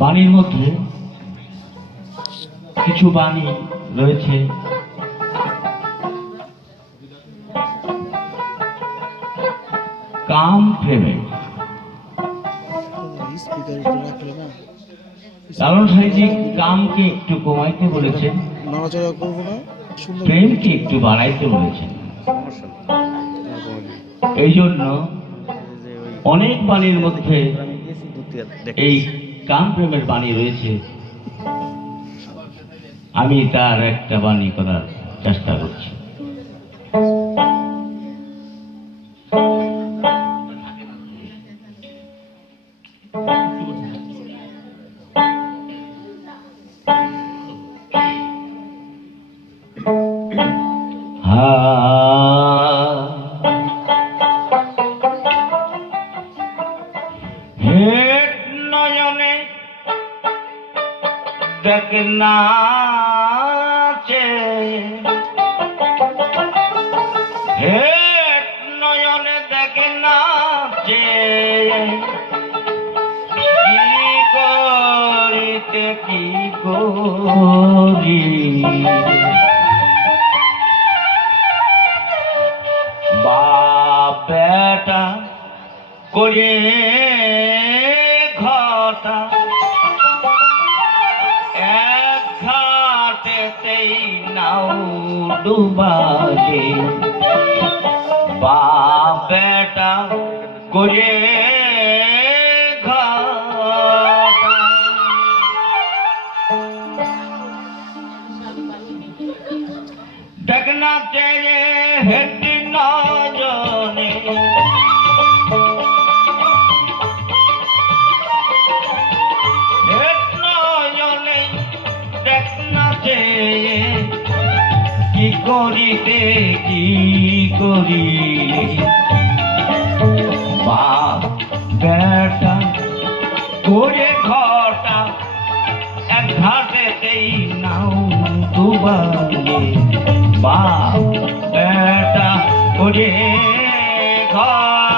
বাণীর মধ্যে কিছু বাণী রয়েছে। কাম প্রেমে। লালন সাহেবজি কামকে একটু কমাইতে বলেছেন। প্রেমকে একটু বাড়াইতে বলেছেন। এই জন্য অনেক বাণীর মধ্যে এই কাম প্রেমের বাণী রয়েছে। আমি তার একটা বাণী করার চেষ্টা করছি। দেখ নাচে হে নয়নে দেখ নাচে কি করিতে কি করি? বাপ বেটা করে ডুবাজে বাপ বেটা করে দেখনা তেরে হেটি করিতে কি করি বাপ, বেটা করে ঘটা এক ঘাটেতেই নাও ডুবালে বাপ, বেটা করে ঘটা